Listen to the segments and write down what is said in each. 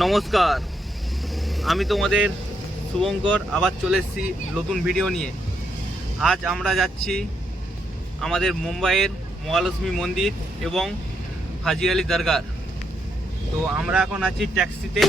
নমস্কার, আমি তোমাদের শুভঙ্কর আবার চলে এসেছি নতুন ভিডিও নিয়ে। আজ আমরা যাচ্ছি আমাদের মুম্বাইয়ের মহালক্ষ্মী মন্দির এবং হাজি আলি দরগার। তো আমরা এখন আছি ট্যাক্সিতে।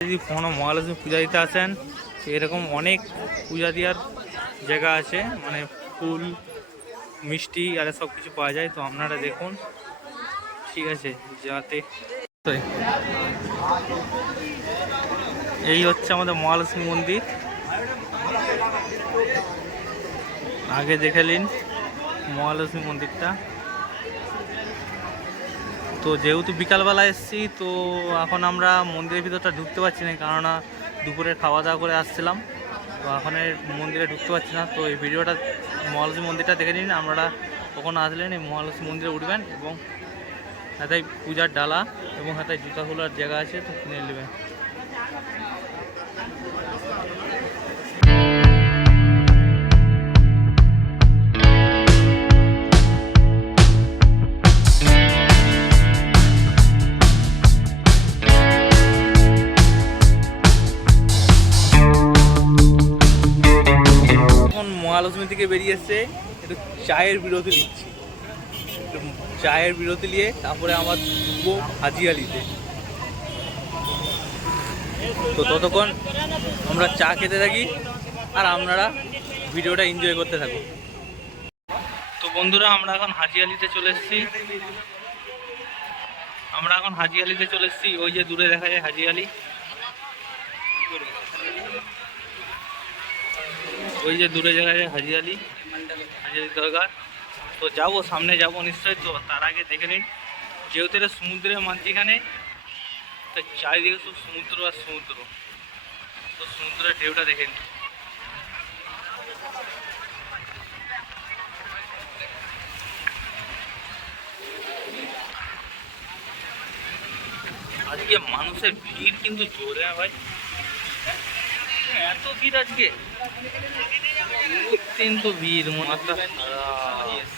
যদি কোনো মহালক্ষ্মী পূজা দিতে আসেন, এরকম অনেক পূজা দেওয়ার জায়গা আছে, মানে ফুল মিষ্টি আর সব কিছু পাওয়া যায়। তো আপনারা দেখুন, ঠিক আছে? যাতে এই হচ্ছে আমাদের মহালক্ষ্মী মন্দির। আগে দেখে নিন মহালক্ষ্মী মন্দিরটা। তো যেহেতু বিকালবেলা এসেছি, তো এখন আমরা মন্দিরের ভিতরটা ঢুকতে পারছি না, কেননা দুপুরে খাওয়া দাওয়া করে আসছিলাম। তো এখন মন্দিরে ঢুকতে পারছি না। তো এই ভিডিওটা মহালক্ষ্মী মন্দিরটা দেখে নিন। আপনারা কখন আসলেন এই মহালক্ষ্মী মন্দিরে উঠবেন এবং হাতে পূজার ডালা এবং হাতে জুতা খোলার জায়গা আছে, তো কিনে নেবেন। মহালক্ষ্মী থেকে বেরিয়ে এসছে, একটু চায়ের বিরতি নিচ্ছি। চায়ের বিরতি নিয়ে তারপরে আমার ঢুকবো হাজি আলিতে। তো ততক্ষণ আমরা চা খেতে থাকি আর আপনারা ভিডিওটা এনজয় করতে থাকুন। তো বন্ধুরা, আমরা এখন হাজি আলিতে চলে এসেছি। ওই যে দূরে দেখা যায় হাজি আলি। ওই যে দূরে দেখা যায় হাজি আলি দরগা। তো যাবো, সামনে যাবো নিশ্চয়ই। তো তার আগে দেখে নিন, যেহেতু এটা সমুদ্রের মাঝখানে, তো চারিদিকে সব সমুদ্র আর সমুদ্র। তো সমুদ্রের ঢেউটা দেখে নিন। আজকে মানুষের ভিড় কিন্তু জোরে ভাই, এত ভিড় আজকে, অত্যন্ত ভিড়, মাথা খারাপ।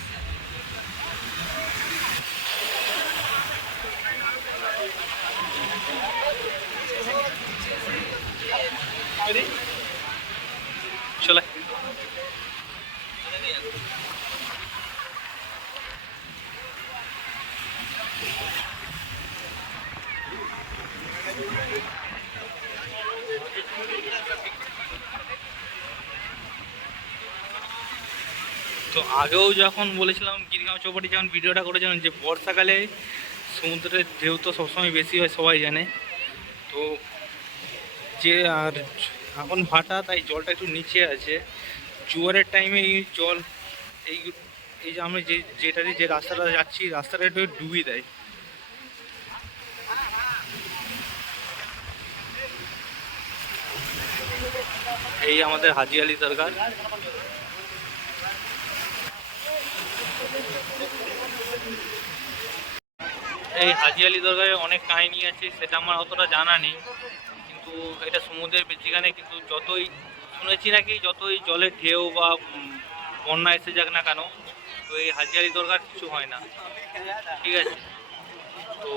চলে তো আগেও যখন বলেছিলাম গিরগাঁও চৌপাটি যখন ভিডিওটা করেছিলাম যে বর্ষাকালে সমুদ্রের ঢেউ তো সবসময় বেশি হয়, সবাই জানে। তো যে আর এখন ভাটা, তাই জলটা একটু নিচে আছে। জোয়ারের টাইমে এই জল, এই এই যে আমি যেটা দিয়ে যে রাস্তাটা যাচ্ছি, রাস্তাটা একটু ডুবিয়ে দেয়। এই আমাদের হাজি আলি দরগা। এই হাজি আলি দরগায় অনেক কাহিনী আছে, সেটা আমার অতটা জানা নেই, কিন্তু এটা সমুদ্রের যেখানে, কিন্তু যতই শুনেছি নাকি যতই জলের ঢেউ বা বন্যা এসে যাক না কেন, তো এই হাজি আলি দরগার কিছু হয় না, ঠিক আছে। তো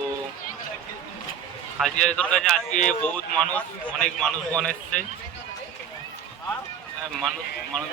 হাজি আলি দরগা যে আজকে বহুত মানুষ, অনেক মানুষগণ এসছে, মানুষ মানুষ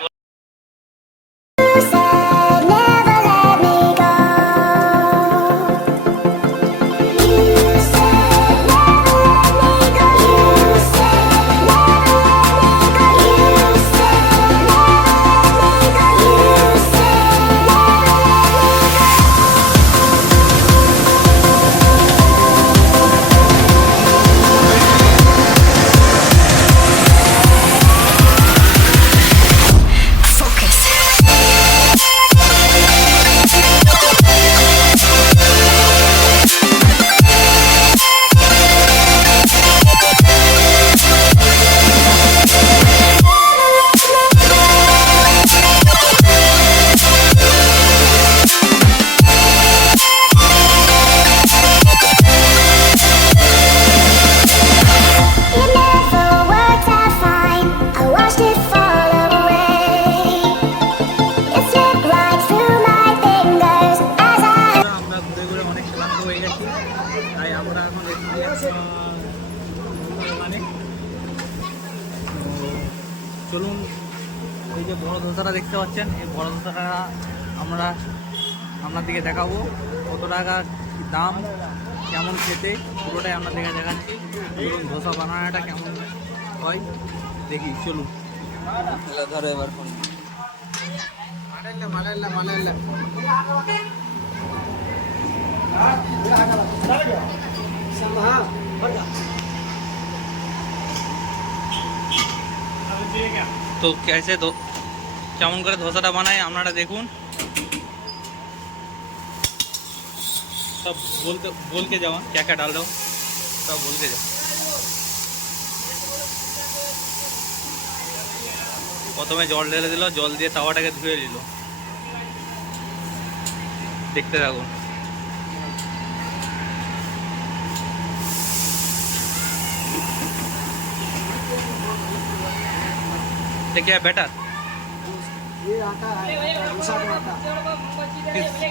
চলুন। এই যে বড় ধোসাটা দেখতে পাচ্ছেন, এই বড় ধোসাটা আমরা আপনার দিকে দেখাবো, কত টাকা দাম, কেমন খেতে, পুরোটাই আপনার দিকে দেখাচ্ছি। চলুন ধোসা বানানোটা কেমন হয় দেখি, চলুন। ধরো এবার ফোন। তো कैसे तो কেমন করে ধোসাটা বানায় আপনারা দেখুন। सब बोल के जाओ क्या क्या डाल दो, सब बोल के जाओ। প্রথমে জল ঢেলে দিল, জল দিয়ে তাওয়াটাকে ধুয়ে দিল, দেখতে থাকুন। क्या बैटर ये आटा है, डोसा का आटा।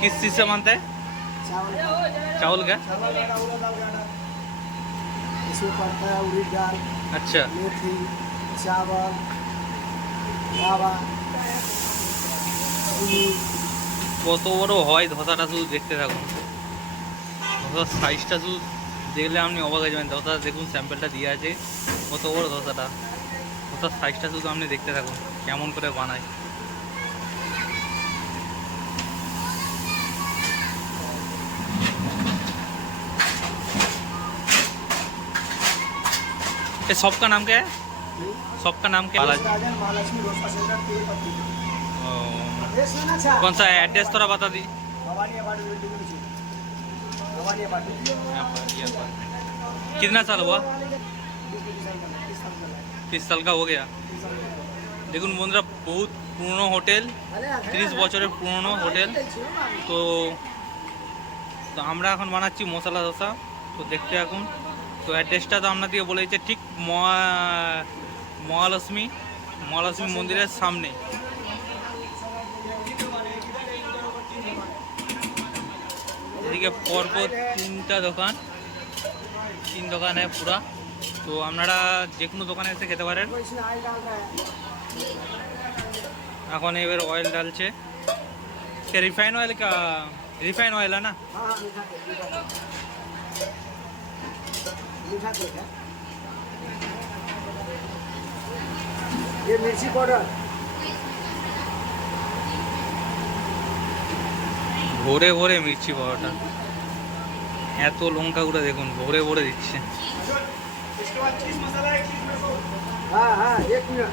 किस चीज़ से बनता है? चावल का। चावल का उड़द दाल का आटा। इसमें पड़ता है उड़द दाल, अच्छा, मेथी, चावल, রাবা, চিনি। কত বড় হয় ধোসাটা শুধু দেখতে থাকুন। ধোসার সাইজটা শুধু দেখলে আপনি অবাক হয়ে যাবেন। ধোসা দেখুন, স্যাম্পেলটা দিয়ে আছে, কত বড় ধোসাটা। ধোসার সাইজটা শুধু আপনি দেখতে থাকুন কেমন করে বানায়। ये सबका नाम क्या है? सबका नाम क्या है? महालक्ष्मी डोसा सेंटर, तिरुपति। ये सुना था कौन सा एड्रेस थोड़ा बता दी। भवानी अपार्टमेंट भवानी अपार्टमेंट यहाँ पर, यहाँ पर। कितना साल हुआ? 30 साल का हो गया। দেখুন বন্ধুরা, বহুত পুরনো হোটেল, 30 বছরের পুরনো হোটেল। তো তো আমরা এখন বানাচ্ছি মশলা ধোসা, তো দেখতে এখন। তো অ্যাড্রেসটা তো আপনাদেরকে বলে দিচ্ছে, ঠিক মহালক্ষ্মী মন্দিরের সামনে। এদিকে পরপর 3টা দোকান, 3 দোকানে পুরা। তো আপনারা যে কোনো দোকানে এসে খেতে পারেন। এখন এবার অয়েল ডালছে, रिफाइन ऑयल का, रिफाइन ऑयल है ना। हाँ मीठा तेल है। ये मिर्ची पाउडर ভরে ভরে মির্চি পাউডারটা, এত লঙ্কা গুঁড়া দেখুন ভরে ভরে দিচ্ছে। इसके बाद चीज मसाला है, चीज में हाँ हाँ 1 मिनट।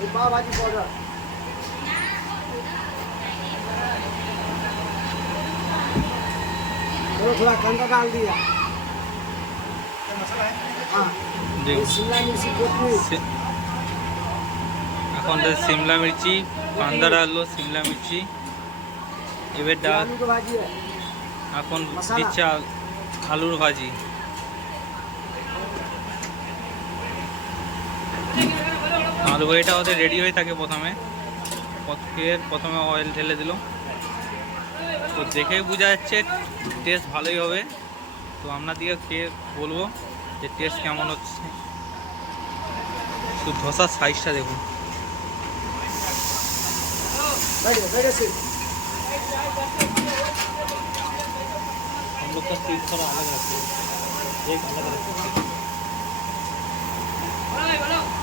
ये पाव भाजी पाउडर थोड़ा कांदा डाल दिया। मसाला है हाँ। দেখুন ये शिमला मिर्ची कोथमीर এখন সিমলা মির্চি, কান্দা ডাললো, সিমলা মির্চি। এবার ডাল आलू की भाजी है। এখন দিচ্ছে আলুর ভাজি। আলু ভাজিটা ওদের রেডি হয়ে থাকে প্রথমে অয়েল ঢেলে দিল। তো দেখেই বোঝা যাচ্ছে টেস্ট ভালোই হবে। তো আপনাদেরকে খেয়ে বলবো যে টেস্ট কেমন হচ্ছে। তো ধোসার সাইজটা দেখুন। हम लोग का सीट थोड़ा अलग रखते हैं, एक अलग रखते हैं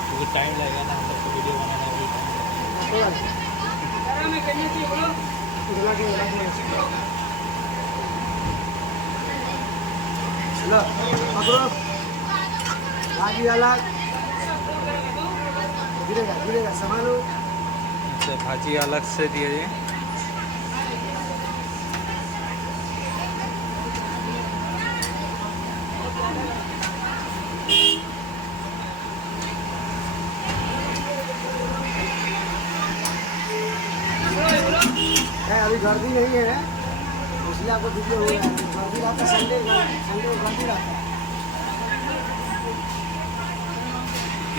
क्योंकि टाइम लगेगा ना हम लोग को वीडियो बनाने में भी भाजी अलग गिरेगा गिरेगा संभालो। अच्छा, भाजी अलग से दिए जी। अभी गर्दी नहीं है, इसलिए आपको वीडियो हो रहा है। गर्दी रहता है संडे संडे को गर्दी रहता है।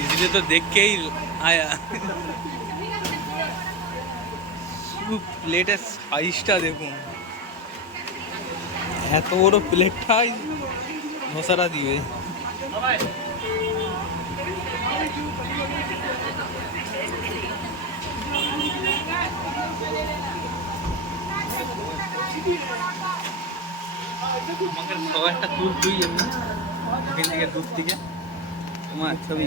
इसलिए तो देख के ही आया। প্লেটের সাইজটা দেখুন, এত বড় প্লেটটাই ধোসাটা দিবে। আমাকে সবাই একটা দুধ দুই যাবে এখান থেকে, দুধ থেকে তোমার ছবি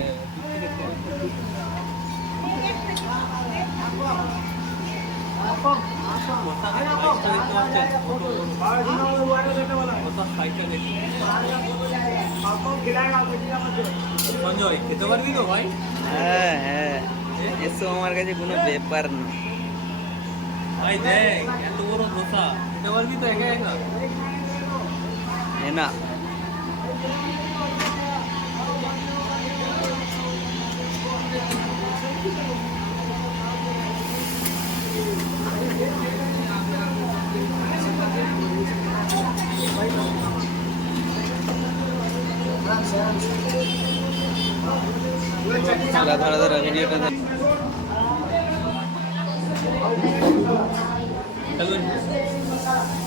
সঞ্জয় খেতে পারবি তো ভাই? হ্যাঁ হ্যাঁ, এসব আমার কাছে কোনো ব্যাপার না ভাই। দেখ এত বড় ধোসা, খেতে পারবি তো একা একা? না। ধরা ধরা ভিডিওটা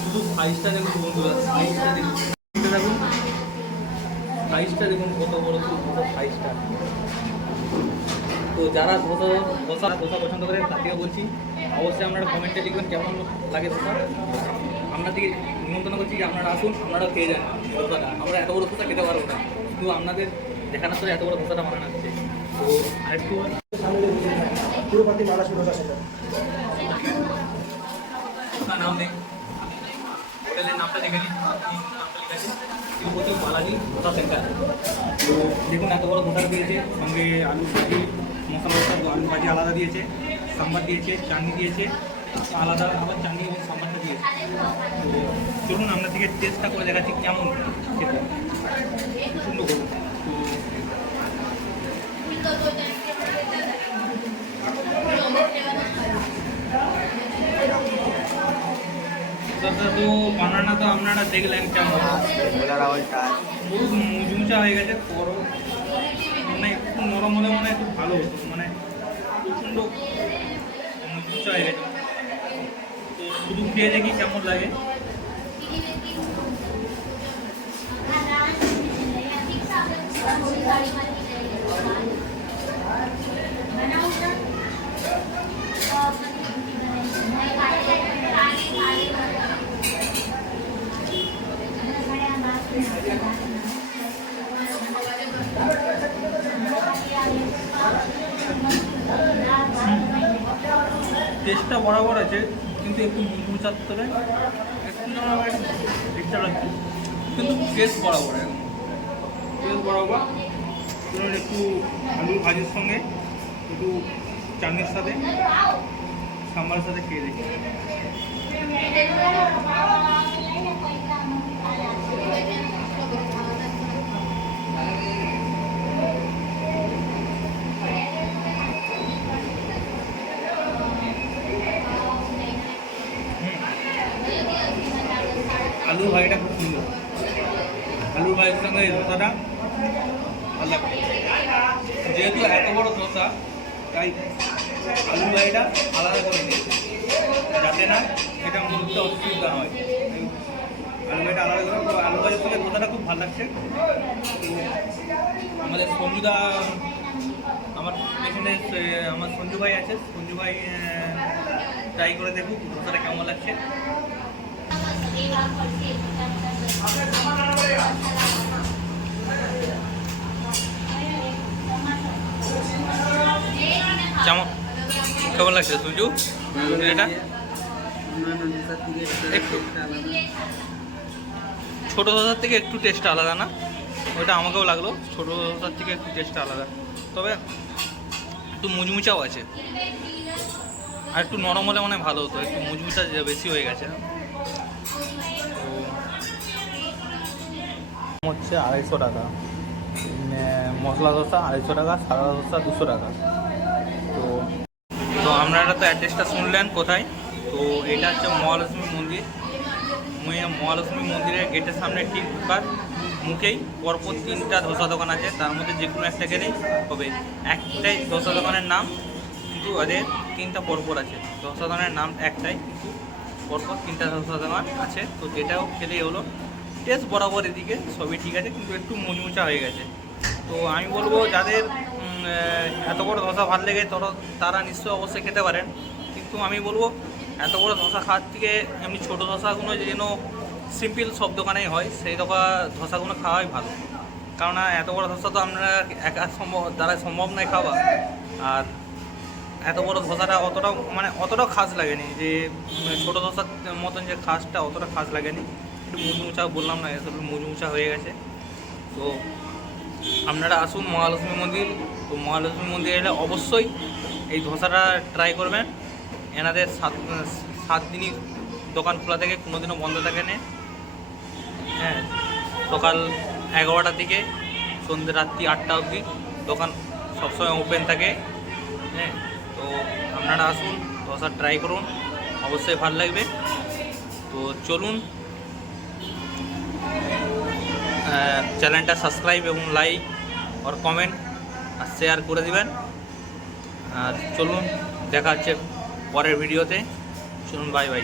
শুধু সাইজটা দেখুন বন্ধুরা, সাইজটা দেখুন, সাইজটা দেখুন কত বড় সাইজটা। তো যারা ধোসা পছন্দ করেন তাদেরকে বলছি অবশ্যই আপনারা কমেন্টে লিখবেন কেমন লাগে ধোসা। আপনাদেরকে নিমন্ত্রণ করছি যে আপনারা আসুন, আপনারাও খেয়ে যান ধোসাটা। আমরা এত বড় ধোসা খেতে পারবো না, কিন্তু আপনাদের দেখানোর পরে এত বড় ধোসাটা বানানো হচ্ছে। তো আরেকটু तिरुपति महाराष्ट्र डोसा सेंटर নাম নেই, হোটেলের নামটা দেখে নিন, তিরুপতি বালাজি ধোসা সেন্টার। তো দেখুন এত বড় ধোসা দিয়েছে, সঙ্গে আলু ভাজি, মশলা আলু ভাজি আলাদা দিয়েছে, সাম্বার দিয়েছে, চাটনি দিয়েছে, আলাদা আবার চাটনি এবং সাম্বারটা দিয়েছে। তো চলুন আমরা থেকে টেস্টটা করে দেখাচ্ছি কেমন খেতে প্রচণ্ড গরম। তো বানানা তো আপনারা দেখলেন কেমন পুরো মুচমুচা হয়ে গেছে, গরম মানে একটু নরম হলে মানে একটু ভালো হতো, মানে প্রচণ্ড মুচমুচা হয়ে গেছে। তো শুধু খেয়ে দেখি কেমন লাগে। টেস্টটা বরাবর আছে, কিন্তু একটু মুচমুচার তবে একটু ঠিকঠাক লাগছে, কিন্তু টেস্ট বরাবর একদম টেস্ট বরাবর। ধরুন একটু আলুর ভাজির সঙ্গে একটু চাটনির সাথে সাম্বারের সাথে খেয়ে দেখি। আলুর ভাজিটা খুব সুন্দর, আলুর ভাজির সঙ্গে এই ধোসাটা ভালো লাগে। যেহেতু এত বড় ধোসা তাই আলুর ভাজিটা আলাদা করে নিয়েছে, যাতে না এটা মুখতে অসুবিধা হয়। আলু ভাজিটা আলাদা করে, তো আলু ভাজির সঙ্গে ধোসাটা খুব ভালো লাগছে। তো আমাদের সঞ্জুদা, আমার পেছনে আমার সঞ্জু ভাই আছে, সঞ্জু ভাই ট্রাই করে দেখুক ধোসাটা কেমন লাগছে। কেমন লাগছে সঞ্জু এটা? একটু ছোটো ধোসার থেকে একটু টেস্টটা আলাদা না? ওইটা আমাকেও লাগলো, ছোটো ধোসার থেকে একটু টেস্টটা আলাদা, তবে একটু মুচমুচাও আছে। আর একটু নরম হলে মানে ভালো হতো, একটু মুচমুচা বেশি হয়ে গেছে। হচ্ছে 250 টাকা, মশলা ধোসা 250 টাকা, সাদা ধোসা 200 টাকা। তো তো আপনারা তো অ্যাড্রেসটা শুনলেন কোথায়। তো এটা হচ্ছে মহালক্ষ্মী মন্দির। মহালক্ষ্মী মন্দিরের গেটের সামনে ঠিক ঢোকার মুখেই পরপর 3টা ধোসা দোকান আছে, তার মধ্যে যে কোনো একটা গেলেই হবে। একটাই ধোসা দোকানের নাম, কিন্তু ওদের 3টা পরপর আছে। ধোসা দোকানের নাম একটাই, কিন্তু পরপর 3টা ধোসা দোকান আছে। তো যেটাও খেলেই হলো, টেস্ট বরাবর এদিকে সবই ঠিক আছে, কিন্তু একটু মুচমুচা হয়ে গেছে। তো আমি বলবো যাদের এত বড় ধোসা ভালো লেগে তারা নিশ্চয়ই অবশ্যই খেতে পারেন, কিন্তু আমি বলবো এত বড় ধোসা খাওয়ার থেকে এমনি ছোটো ধোসাগুলো যেন সিম্পল সব দোকানেই হয় সেই ধোসাগুলো খাওয়াই ভালো। কারণ এত বড় ধোসা তো আপনারা একা দ্বারা সম্ভব নয় খাওয়া। আর এত বড় ধোসাটা অতটাও খাস লাগেনি, যে ছোটো ধোসার মতন যে খাসটা অতটা খাস লাগেনি। একটু মুচমুচা বললাম না, একটু মুচমুচা হয়ে গেছে। তো আপনারা আসুন মহালক্ষ্মী মন্দির। তো মহালক্ষ্মী মন্দির এলে অবশ্যই এই ধোসাটা ট্রাই করবেন। এনাদের 7 দিনই দোকান খোলা থাকে, কোনোদিনও বন্ধ থাকে না। হ্যাঁ, সকাল 11টা থেকে সন্ধ্যে রাত্রি 8টা অবধি দোকান সবসময় ওপেন থাকে। হ্যাঁ, তো আপনারা আসুন, ধোসা ট্রাই করুন, অবশ্যই ভালো লাগবে। তো চলুন, চ্যানেলটা সাবস্ক্রাইব এবং লাইক আর কমেন্ট আর শেয়ার করে দিবেন। আর চলুন, দেখা হচ্ছে পরের ভিডিওতে। চলুন, বাই বাই।